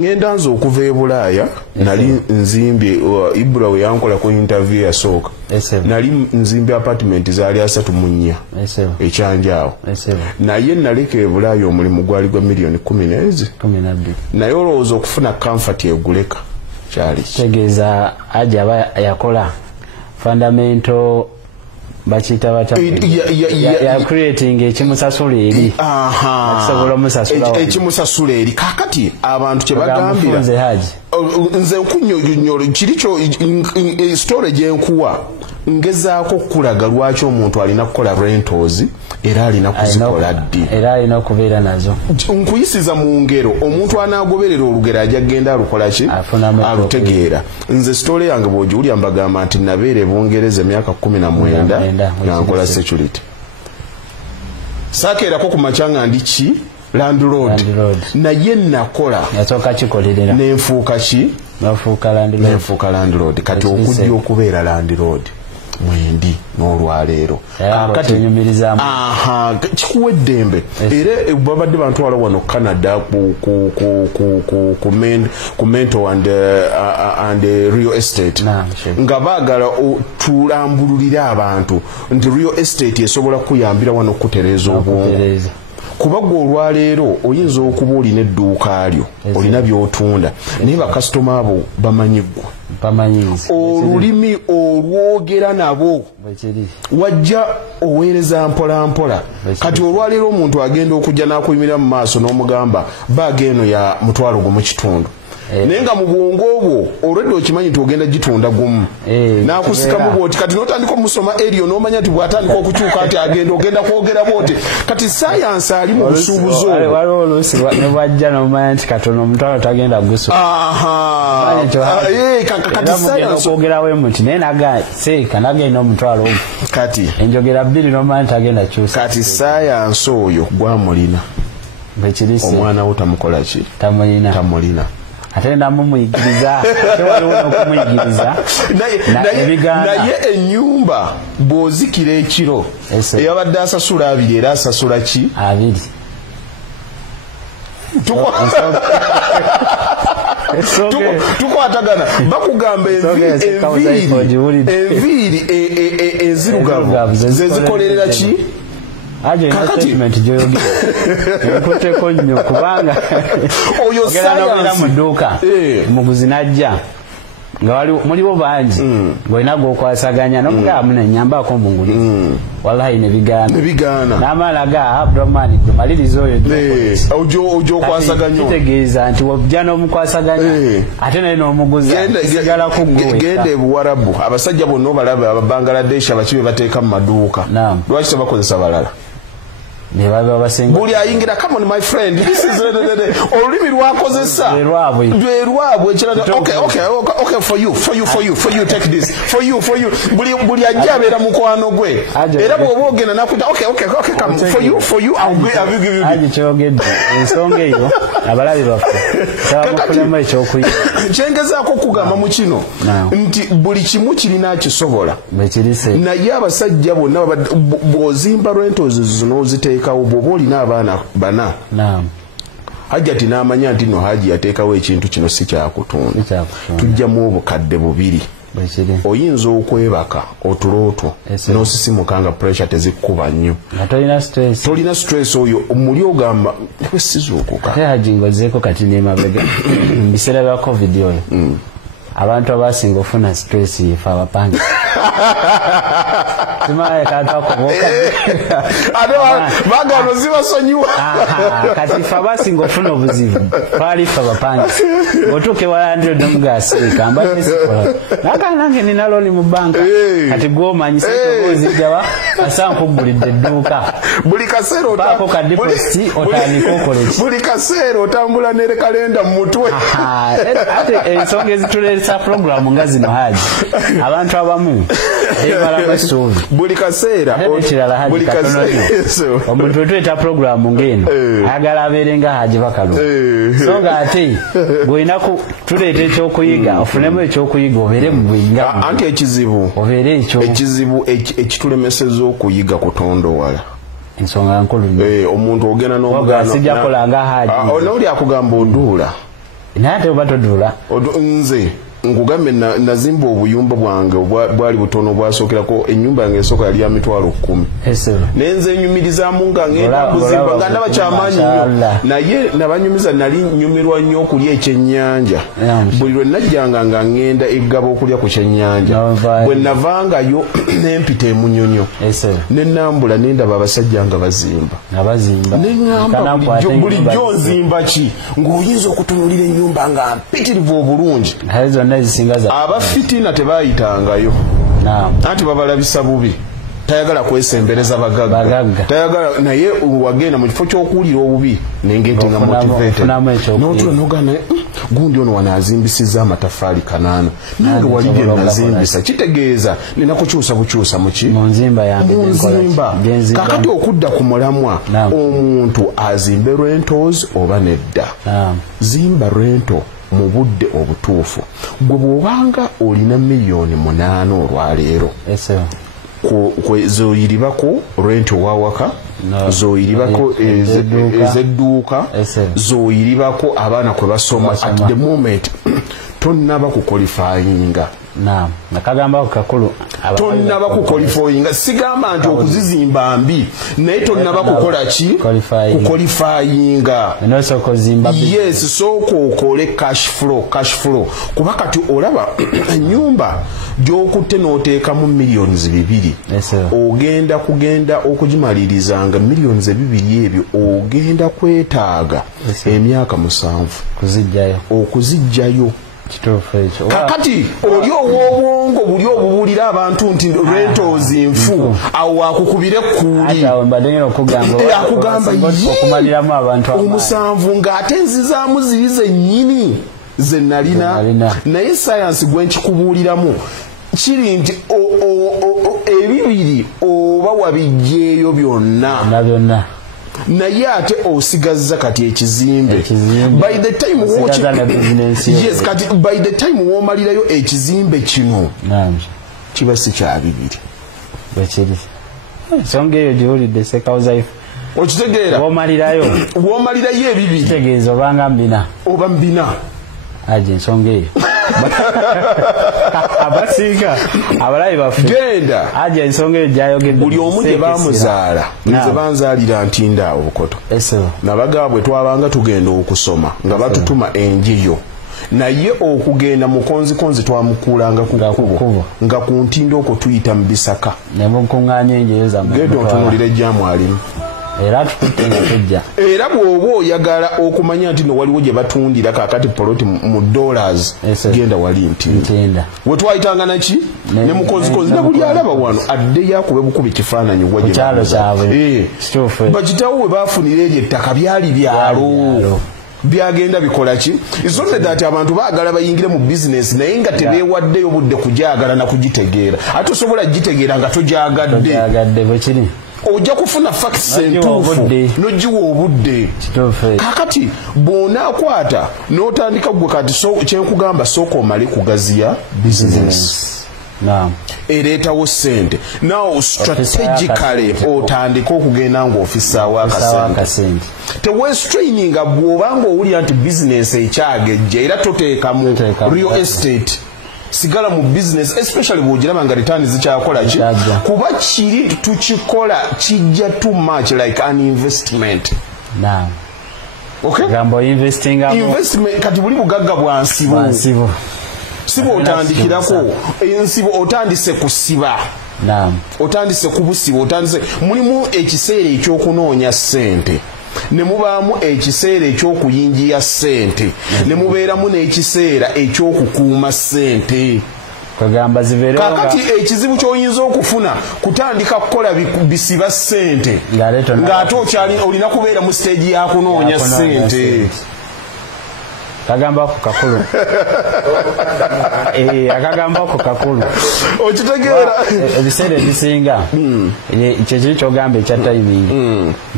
Ngenda nzo okuva e Bulaaya nali nzimbye Ibra we yankola ku interview ya soka nali nzimbye apartment zaali 34 ekyanjaawo naye naleka e Bulaaya omulimu gwali gwa million 10 naye olowooza okufuna comfort eguleka kyali tegeeza aja aba yakola fundamental bachita bata ya creating ekimusasula eri akisobola musasula ekimusasula eri kakati abantu kye bagambira nze nkunyonyolo kiricho storage enkuwa ngezaako kulaga lwaki omuntu alina kukola rentals era alina kuzikola ddi era alina kubeera nazo nkuyisiza mu ngero omuntu anagoberera olugero ajja genda alukola ki alutegeera nze story yange bw'ogiwulya mbagamba nti nabeera e Bungereza emyaka 19 nankola security sakeerako ku macanga ndi ki landlord naye nakola yasooka kikolerera nenfuuka ki nenfuuka landlord kati okujja okubeera landlord mwendi n'olwaleero kati kikuwa eddembe era babadde bantu wala wano Canada ku mental and real estate nga baagala tulambululire abantu nti real estate esobola kuyambira wano okutereeza obwongo kuba gwe olwaleero oyinza okuba olina edduuka lyo olina by'otunda naye bakasitoma abo bamanyiggwa olulimi olwogera nabo wajja oweereza mpola mpola kati olwaleero omuntu agenda okujja n'akuyimira mu maaso n'omugamba baaga eno ya mutwalo gumu kitundu naye nga mu bwongo obwo olwedde okimanyi nti ogenda gitunda gumu n'akusikamu bwoti kati n'otandika omusoma eryo n'omanya nti bw'atandika okukyuka ati ogenda kwogera bwoti kati sayansi ali mu busuubuzi obwo waliwo oluusi ne bwajja n'omanya nti katono omutwalo tagenda gusoma kati sayansi okwogerawo emuti naye naseeka nagenda omutwalo ogwo kati enjogera bbiri n'omanya nti agenda kyusa kati sayansi oyo gwamulina omwana wo tamukola ki tamulina ate namumuyigiriza tewaliwo n'okumuyigiriza naye ennyumba bw'ozikira ekiro eyabadde asasula 2 era asasula ki 2 tukwatagana bakugamba enviiri enzirugavu zezikolerera ki aje statement joyoge nkuteko nnyo kubanga oyo sayansi mu dduuka muguzi najja nga wali mulibo bangi ng'olina gw'okwasaganya n'omugamba nenyambako mbunguli wallahi ne bigaana n'amaala ga Abdurahman maliriza oyo ojo okwasaganya kitegeeza nti wojja n'omukwasaganya ate naye n'omuguzi sigala ku ggwe genda e Buwarabu abasajja bonna obalaba Ababangladesh abakibe bateeka mu maduuka lwaki tebakozesa balala buli ayingira come on my friend this is olulimi lwakozesa lwe lwabwe okay for you take this for you buli ajja abeera mukwano gwe era bw'oba ogenda nakuta okay come for you I'll give you aje kyogedde ensonga eyo abalabi baffe tabamukulema ekyokuyiga kyengezaako okugamba mu kino nti buli kimu kirina akisobola naye abasajja bonna bw'ozimba rentals zino ziteekawo bw'oba olina abaana 4 Hajjati n'amanya nti no Haji yateekawo ekintu kino si kyakutunda tujjamu obukadde 2 oyinza okwebaka otulooto n'osisimukanga pressure tezikkuba nnyo tolina stress oyo muli ogamba wesizuukuka ate Haji ngozeeko kati n'emabega mu biseera bya covid oyo abantu abasinga ofuna stress yifa abapangi Simaye kata kuboka baga onoziba sonyiwa kati fa basinga ofuna obuzibu pali fa bapangi otuke wa 100 mugasi kamba sikola nakanange ninaloli mu banka kati gomanyi sitozijawa asanku bulidde dduuka buli kasero bako ka deposit otandika okoleki buli kasero otambula ne kalenda mu mutwe ate ensonga ezitulesa program ngazi no Haji abantu abamu buli kaseera buli kaseera omuntu wetweta program ngeno ayagala abeerenga Haji Bakalu so nga ate bwina ku tuleeta ekyokuyiga ofunemu ekyokuyiga obeere mu buyinga anti ekizibu ekitulemeseza okuyiga kutondowala ensonga nkulu omuntu ogenda n'omugano sijja kolanga Haji oli akugamba oduula nate obatodula nze ngugambe nazimba obuyumba bwange bwali butono bwasookerako ennyumba yange esooka yali ya mitwalo 10 nenze nyumirizaamu nga ngenda buzimba nga ndaba kyamaanyi nnyo naye nabanyumiza nali nyumirwa nnyo okulya ekyennyanja buli lwe najjanga nga ngenda eggaba okulya ku kyennyanja bwe navangayo nempita emunyonyo nenambula nendaba abasajja nga bazimba neŋŋamba bulijjo nzimba ki ng'oyinza okutunulira ennyumba nga mpitirivu obulungi abafitina tebayitangayo anti babalabisa bubi tayagala kwesembereza bagagga tayagala naye wagenda mu kifo ky'okuwulira obubi nengente nga motivated n'otula n'ogana gundi ono wanazimbisizza amataffaali 8 nange wali gye nazimbisa kitegeeza nina kukyusa bukyusa muki mu nzimba kakati okudda ku mulamwa omuntu azimbe rentals oba nedda zimba rento mu budde obutuufu gwe bw'obanga olina miliyoni 8 olwaleero zoyiribako rento wawaka zoyiribako ezedduuka zoyiribako abaana kwe basoma at the moment tonnaba kukolifayinga nakagamba kakulu tonnaba kukolifayinga sigamba nti okuzizimba mbi naye tonnaba kukola ki kukolifayinga yes sooka okole cash flow kuba kati olaba ennyumba gy'okutte n'oteekamu millions 2 kugenda okugimalirizanga millions 2 ebyo ogenda kwetaaga emyaka 7 okuzijjayo kakati oli ow'obwongo buli obubuulira abantu nti rentals nfu awo akukubire kuuli akugamba omusanvu ng'ate nzizaamu ziri zennyini ze nalina naye sayansi gwe nkikubuuliramu kiri nti ebibiri oba wabijjeeyo byonna naye ate osigazza kati ekizimbe by the time w'omalirayo ekizimbe kino kiba si kya bibiri ensonga eyo gy'olidde sekawuzaifu okitegeera w'omalirayo ebibiri kitegeeza obanga oba mbina aje ensonga eyo abasiika abalabi baffe genda aje ensonga eyo gyayogedde buli omu gye baamuzaala nze banzaalira ntinda obukoto nabagabwe twabanga tugenda okusoma nga batutuma enjeyo naye okugenda mu konzikonzi twamukuulanga ku kkubo nga ku ntindo okwo tuyita mu bisaka nemukuŋŋaanya enjeyo zammwe genda otunuulira ejjaamu alimu era bw'oba oyagala okumanya nti no waliwo gye batundira kakati poloti mu dollars genda wali ntinda we twayitanga naki ne mukozikozi ne buli alaba wano adde yakube bukubi kifaananyi wa gye bakitawo we baafunira eryo ettaka byali byalo byagenda bikola ki isonde dati abantu baagala bayingire mu business naye nga tebeewaddeyo budde kujaagala na kugitegeera ate osobola gitegeera nga tojagadde bwekiri ojja kufuna facts entuufu n'ogiwa obudde kakati bw'onaakwata n'otandika gwe kati kyenkugamba sooka omale kugaziya business ereetawo ssente nawo strategically otandika okugenda ng'ofisaawo akasente teweestraininga bw'obanga owulira nti business ekyagejja era toteekamu real estate sigala mu business especially bw'ogiraba nga return zikyakola ki kuba kiri tukikola kijja too much like an investment investment kati buli bugagga bwansibo sibo otandikirako ensibo otandise kusiba otandise kubusiba otandise mulimu ekiseera ekyokunoonya ssente ne mubaamu ekiseera eky'okuyingiya ssente ne mubeeramu n'ekiseera eky'okukuuma ssente kakati ekizibu ky'oyinza okufuna kutandika kukola bisiba ssente ng'ate olina kubeera mu siteegi ya kunoonya ssente kagamba ku kakulu akagambako kakulu okitegeera ebiseera ebisinga kyekiri kyogamba ekya timing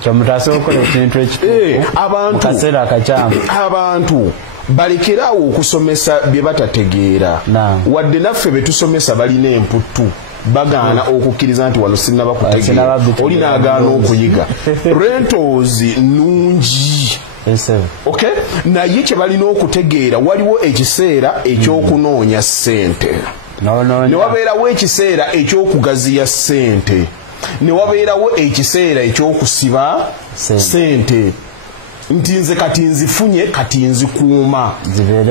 kyomuntu asobola okukola ekintu ekituufu mu kaseera akakyamu abantu balekerawo okusomesa bye batategeera wadde naffe betusomesa balina emputtu bagaana okukkiriza nti wano sinaba kutegeera oli n'agaana okuyiga rentals nungi Okay, naye kye balina okutegeera waliwo ekiseera ekyokunoonya ssente, ne wabeerawo ekiseera ekyokugaziya ssente, ne wabeerawo ekiseera ekyokusiba ssente. Nti nze kati nzifunye kati nzikuuma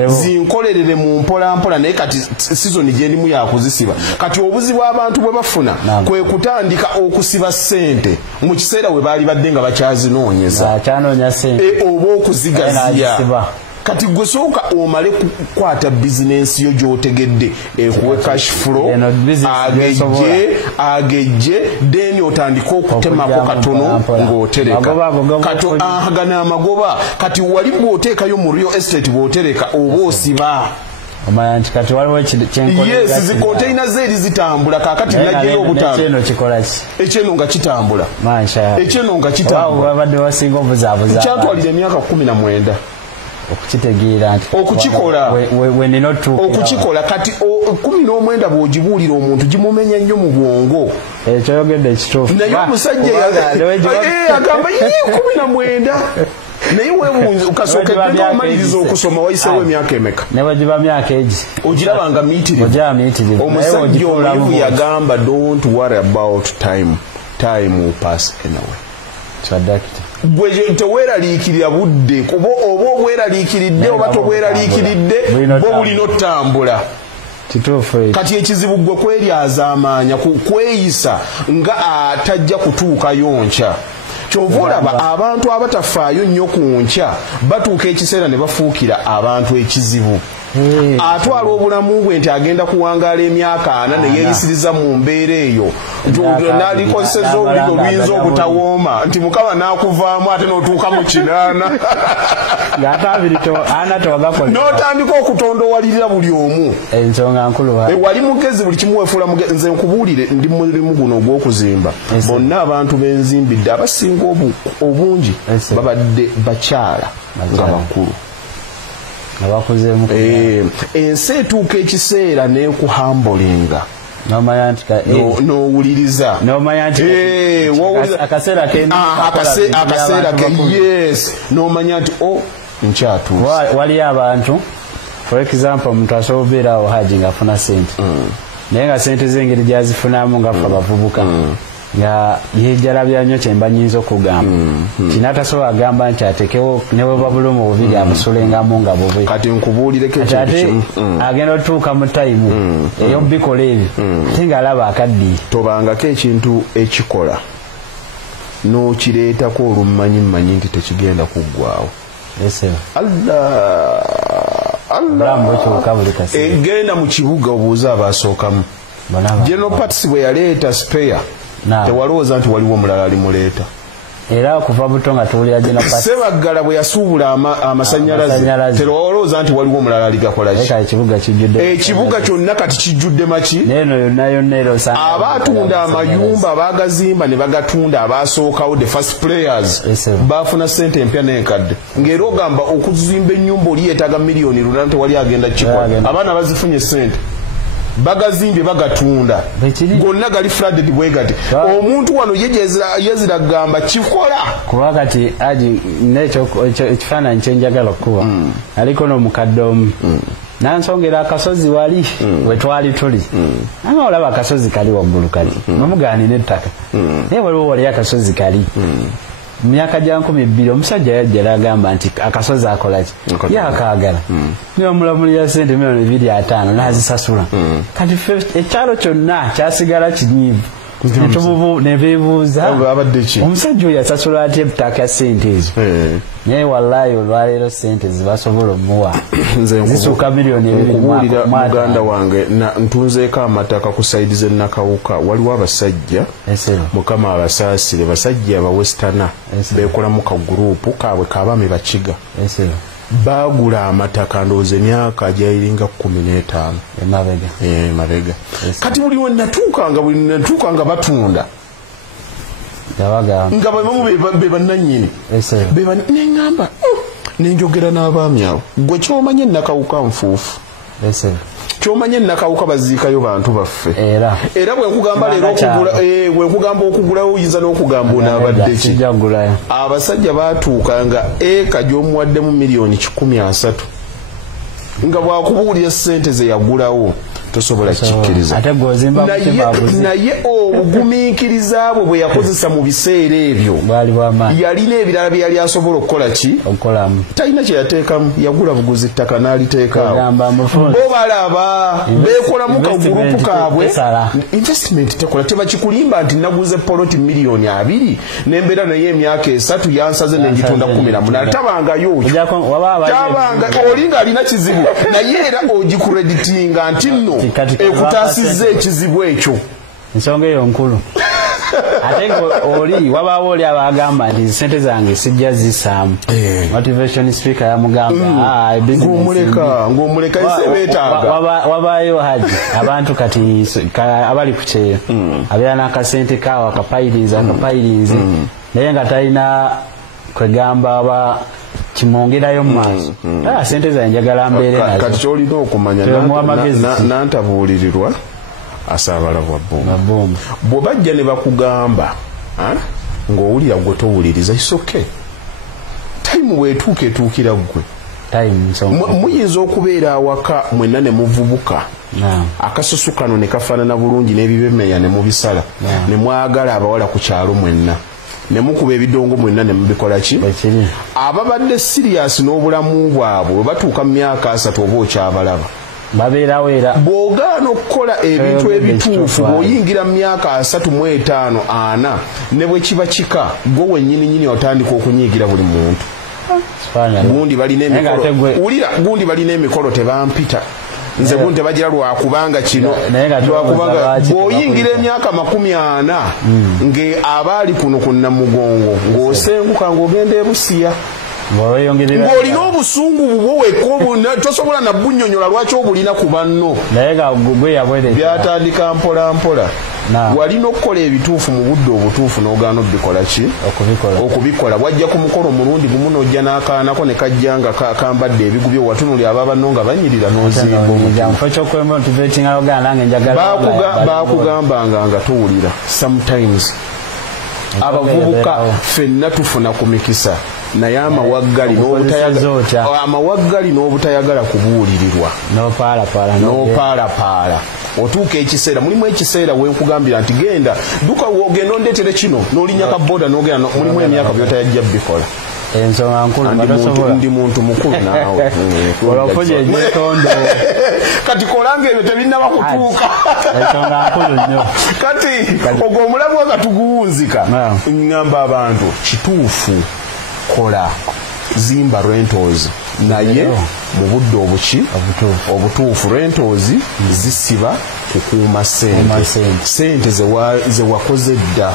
zinkolerere mu mpolampola, naye kati sizoni gyendimu yakuzisiba. Kati obuzibu abantu bwe bafuna kwe kutandika okusiba ssente mu kiseera we baali badde nga bakyazinoonyeza oba okuzigaziya. Kati gwe sooka omale kukwata bizinensi yo gy'otegedde ekuwe cash flow agejje then otandika okutemako katono ng'otereka gana amagoba. Kati wali bw'oteekayo mu real estate bw'otereka oba osiba. Yes, zi container zeri zitambula kakati najjeyo obutambula ekyeno nga kitambula kyatwalira emyaka 19 okukitegeera nti okukikola kati 19 bw'ogibuulira omuntu gimumenya nnyo mu bwongo. Ekyoyogedde ekituufu naye omusajja agamba 19 naye ukasookedde omaliriza okusoma wayiseewo emyaka emeka ne bwegiba myaka egi ogirabanga miitirivu. Omusajja omulivu yagamba don't worry about time will pass anyway. Bwe teweeraliikirira budde oba obweraliikiridde oba tobweraliikiridde bo bulina otambula. Kati ekizibu gwe kweryazaamaanya kweyisa nga atajja kutuukayo nkya. Kyova olaba abantu abatafaayo nnyo ku nkya batuuka ekiseera ne bafuukira abantu ekizibu. Atwala obulamu bwe nti agenda kuwangaala emyaka 4 ne yeeyisiriza mu mbeera eyo n'alikozesezza obuliro luyinza obutawooma nti Mukama n'akuvaamu ate n'otuuka mu 8 n'otandika okutondowalirira buli omu. Ensonga nkulu wali mugezi buli kimu weefuula mugezi. Nze nkubuulire ndi mu mulimu guno ogw'okuzimba. Bonna abantu benzimbidde abasinga obungi babadde bakyala nga bakulu. Ensi etuuka ekiseera n'ekuhambolinga n'owuliriza akaseera ke yes n'omanya nti nkyatuuse. Waliyo abantu for example omuntu asobola obeerawo haji ng'afuna ssente naye nga ssente z'engeri gy'azifunamu ngaffe abavubuka nga yejalabya nnyo kyemba nyinza okugamba kino atasobola agamba nti atekewo ne bwe babula mu bubiri amusulengamu nga bube. Kati nkubuulireko ekintu agenda otuuka mu tayimu ey'obikola ebyo ate ng'alaba akaddiye. Tobangako ekintu ekikola n'okireetako olummanyi nti tekigenda kuggwaawo. Genda mu kibuga obuuza abaasookamu. General Patsi bwe yaleeta spare tewalowooza nti waliwo omulala alimuleeta. Era kuva buto nga tuwulira General Patsi Ssebaggala bwe yasuubula amasannyalaze tewalowooza nti waliwo omulala aligakola ki. Ekibuga kyonna kati kijjudde maki abaatunda amayumba abaagazimba ne bagatunda abaasookawo the first players baafuna ssente empya n'enkadde. Ng'era ogamba okuzimba ennyumba oli yeetaaga miliyoni 1 tewali agenda kikola. Abaana bazifunye ssente bagazimbye bagatunda gonna gali flooded bwe gati. Omuntu wano yezira gamba kikola kuba kati aji n'ekyo ekifaananyi kyenjagala okuba aliko n'omukadde omu nansongera akasozi wali we twali tuli anga olaba akasozi kali waggulu kali nomugaani n'ettaka naye waliwo wali akasozi kali mu myaka gya 12 omusajja yajja n'agamba nti akasozi akolaki yakaagala niyo mulamulira ssente $250 n'azisasula. Kati ekyalo kyonna kyasigala kinyiivu nebeebuuza omusajja oyo yasasula ate ettaka ssente ezo naye wallaahi olwaleero ssente zibasobola omuwa zisuuka $2,200,000. Muganda wange ntunzeeko amataka ku saidi z'Ennakawuka waliwo abasajja Mukama abasaasire basajja abawestana beekolamu ka guruupu kaabwe k'abaami bakiga baagula amataka ndowooza emyaka gyayiringa 15 mabega. Kati buli we natuuka nga batunda nga bamu be bannannyini neŋŋamba nenjogera n'abaami abo gwe kyomanye Ennakawuka nfuufu kyomanye nakawuka baziikayo bantu baffe era bwenkugamba leero bwenkugamba okugulawo oyinza n'okugamba onaabadde ki abasajja baatuuka nga eka gy'omuwaddemu miliyoni 13 nga bwakubuulira ssente ze yagulawo tosobola kikkiriza naye obugumiikiriza bwe bwe yakozesa mu biseera ebyo yalina ebirala bye yali asobola okukola ki talina kye yateekamu yagula buguzi ttaka n'aliteekaawo bo balaba beekolamu kagurupu kaabwe investment tekola tebakikulimba nti naguze poloti miliyoni 2 nembeera naye emyaka 3 yansaze nenjitunda 18 tabangayo tabanga olinga alina kizibu naye era ogikureditinga nti nno ekutaasizza ekizibu ekyo ensonga eyo nkulu ate oli wabaawo oli abagamba nti sente zange sijja zissaamu motivation speaker yamugamba ng'omuleka ise beetaaga wabaayo haji abantu kati abali ku kyeyo abeera n'akasente kaawo akapayirinzi naye nga talina kwegamba kimwongerayo mu maaso sente zange njagala mbeere nazo kati kyolina okumanya nantabuulirirwa asaabala bwa bbomu bwe bajja ne bakugamba ng'owulira gwe towuliriza isoke tayimu bwetuuka etuukira ggwe muyinza okubeera awaka mwenna ne muvubuka akasusu kano ne kafaanana bulungi n'ebibemenya ne mubisala ne mwagala abawala ku kyalo mwenna ne mukuba ebidongo mwenna ne mubikola ki ababadde siriasi n'obulamu bwabwe bwe batuuka mu myaka 3 oba okyabalaba babeerawo era bw'ogaana okukola ebintu ebituufu bw'oyingira mu myaka 3 mu 5 4 ne bwe kiba kika gwe wennyini otandika okunyiigira buli muntu gundi balina emikolo wulira gundi balina emikolo tebampita nze gundi tebagira lwakubanga kino lwakubanga bw'oyingira emyaka 40 nge abaali kuno ku Namugongo ng'osenguka ng'ogenda e Busiya ng'olina obusungu bubwo tosobola nabunnyonnyola lwaki obulina ku banno byatandika mpola mpola walina okukola ebituufu mu budde obutuufu n'ogaana obikola ki okubikola wajja ku mukolo omulundi gumu n'ojja n'akaanako ne kajja nga kambadde ebigubyo watunuli ababanno nga banyirira n'ozimba bakugambanga nga tuwulira sometimes abavubuka ffenna tufuna ku mikisa naye amawaggali n'obutayagala kubuulirirwa n'opaalapaala otuuka ekiseera mulimu ekiseera wenkugambira nti genda duka ogenda ondeetere kino n'olinya ka boda n'ogenda mulimu emyaka byotayajja bikola ensonga nkulu ndi muntu mukulu naawe olafuja ebyetondo kati kolanga ebyo tebinnaba kutuuka ensonga nkulu nnyo kati ogwo omulabu nga tuguwunzika ngamba abantu kituufu kola zimba rentals naye mu budde obutuufu rentals zisiba kukuuma sente ze wakoze dda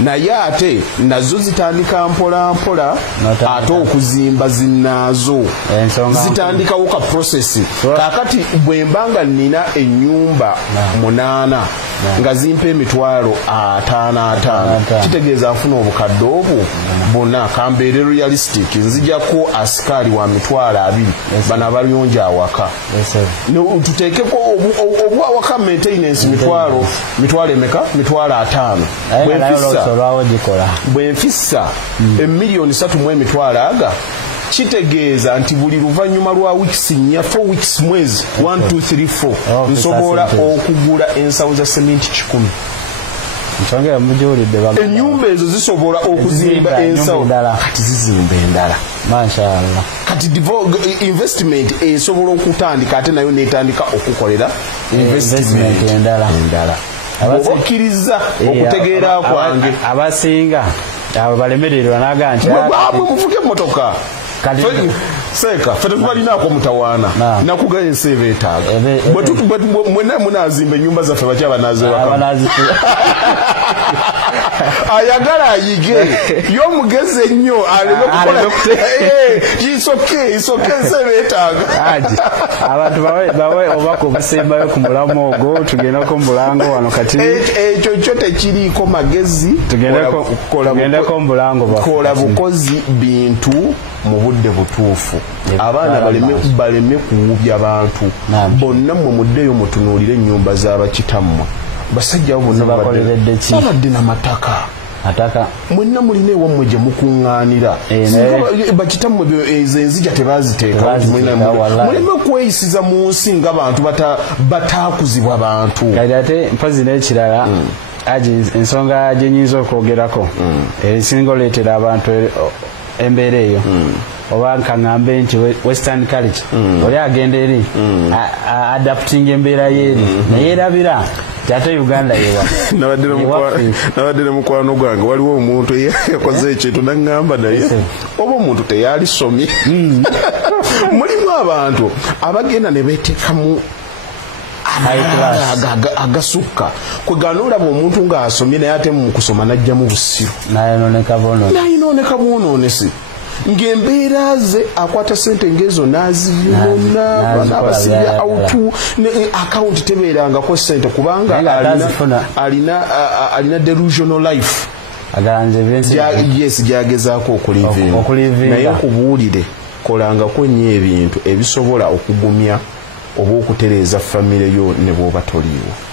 naye ate nazo zitandika mpola mpola ate okuzimba zinnaazo zitandikawo ka prosesi kakati bwe mbanga nina ennyumba 8 nga zimpa emitwalo 5 kitegeeza nfuna obukadde obwo bonna kambeere realistic nzijako asikaali wa mitwalo 2 bana abalyonja awaka tuteekeko obwawaka maintenance mitwalo emeka mitwalo 5 bwenfissa emiliyoni 3 mu emitwalo aga kitegeeza nti buli luvannyuma lwa weeks 4 weeks mwezi 1 2 3 4 nsobola okugula ensawo za sementi 10 ennyumba ezo zisobola okuzimba ensawo kati zizimba endala mashallah kati investment esobola okutandika ate nayo netandika okukolera investment endala obakkiriza okutegeera kwange abasinga abo balemererwa naganti bamwe muvuge emmotoka seeka fete tubalinaako mutawaana nakugaya ensi ebeetaaga mwena munazimba ennyumba zaffe bakyaba nazewaka ayagala ayige y'omugezi ennyo aleme kukola isoke sebeetaaga aji abantu bawe obako obusembayo ku mulamu ogwo tugendako mulango wano kati ekyo kyo tekiriiko magezi tugendeko mulango kola bukozi bintu mu budde butuufu abaana baleme kuwubya bantu bonna mwe muddeyo mutunuulire ennyumba z'abakitammwe basajja bonna babadde n'amataka mwenna mulina ewammwe gye mukuŋŋaanira bakitammwe ezo enzija tebaziteeka muleme kweyisiza mu nsi ng'abantu bataakuzibwa bantu kati ate mpozi n'ekirala ensonga gye nyinza okwogerako esinga oleetera abantu embeera eyo oba nkaŋŋambe nti western culture oli agenda eri adapting embeera yeeri nayeerabira ate Uganda yewa nabadde ne mukwano gwange waliwo omuntu yakoze ekintu naŋŋamba naye oba omuntu teyalisomye mulimu abantu abagenda ne beetekamu agasukka kwegana olaba omuntu ng'asomye naye ate mu kusoma n'ajjamu busiru nayonooneka bwonoonesi ng'embeera ze akwata sente ng'ezo n'aziyona n'abasibya autu akawunti tebeerangako sente kubanga alina delusional life gyagezaako okulivinga naye kubuulire kolangako nnyo ebintu ebisobola okugumya oba okutereeza famire yo ne bw'oba toliiwo.